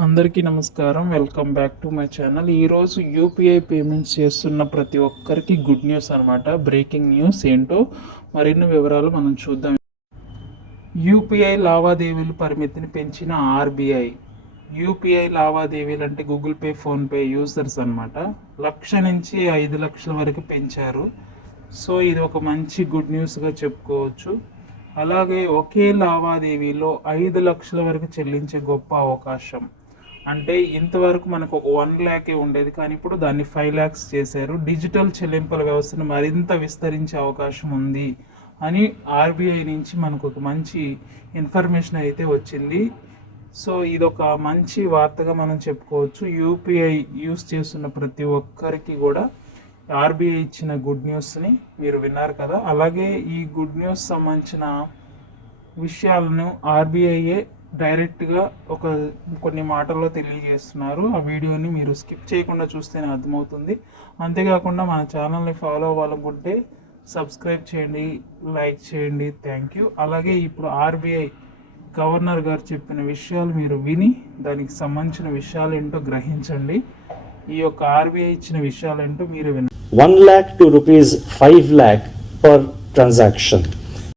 అందరికీ నమస్కారం. Welcome back to my channel. ఈరోజు యూపీఐ పేమెంట్స్ చేస్తున్న ప్రతి ఒక్కరికి గుడ్ న్యూస్ అనమాట. బ్రేకింగ్ న్యూస్ ఏంటో మరిన్ని వివరాలు మనం చూద్దాం. యూపీఐ లావాదేవీల పరిమితిని పెంచిన ఆర్బీఐ. యూపీఐ లావాదేవీలు అంటే గూగుల్ పే, ఫోన్పే యూజర్స్ అనమాట 1,00,000 నుంచి 5,00,000 వరకు పెంచారు. సో ఇది ఒక మంచి గుడ్ న్యూస్గా చెప్పుకోవచ్చు. అలాగే ఒకే లావాదేవీలో 5,00,000 వరకు చెల్లించే గొప్ప అవకాశం. అంటే ఇంతవరకు మనకు ఒక 1,00,000 ఉండేది, కానీ ఇప్పుడు దాన్ని 5,00,000 చేశారు. డిజిటల్ చెల్లింపుల వ్యవస్థను మరింత విస్తరించే అవకాశం ఉంది అని ఆర్బీఐ నుంచి మనకు ఒక మంచి ఇన్ఫర్మేషన్ అయితే వచ్చింది. సో ఇదొక మంచి వార్తగా మనం చెప్పుకోవచ్చు. యూపీఐ యూస్ చేస్తున్న ప్రతి ఒక్కరికి కూడా ఆర్బీఐ ఇచ్చిన గుడ్ న్యూస్ని మీరు విన్నారు కదా. అలాగే ఈ గుడ్ న్యూస్ సంబంధించిన విషయాలను ఆర్బీఐఏ డైరెక్ట్గా కొన్ని మాటల్లో తెలియజేస్తున్నారు. ఆ వీడియోని మీరు స్కిప్ చేయకుండా చూస్తేనే అర్థమవుతుంది. అంతేకాకుండా మన ఛానల్ని ఫాలో అవ్వాలనుకుంటే సబ్స్క్రైబ్ చేయండి, లైక్ చేయండి. Thank you. అలాగే ఇప్పుడు ఆర్బీఐ గవర్నర్ గారు చెప్పిన విషయాలు మీరు విని దానికి సంబంధించిన విషయాలు ఏంటో గ్రహించండి. ఈ యొక్క ఆర్బీఐ ఇచ్చిన విషయాలు ఏంటో మీరు వినండి. 1 lakh to rupees 5 lakh per transaction.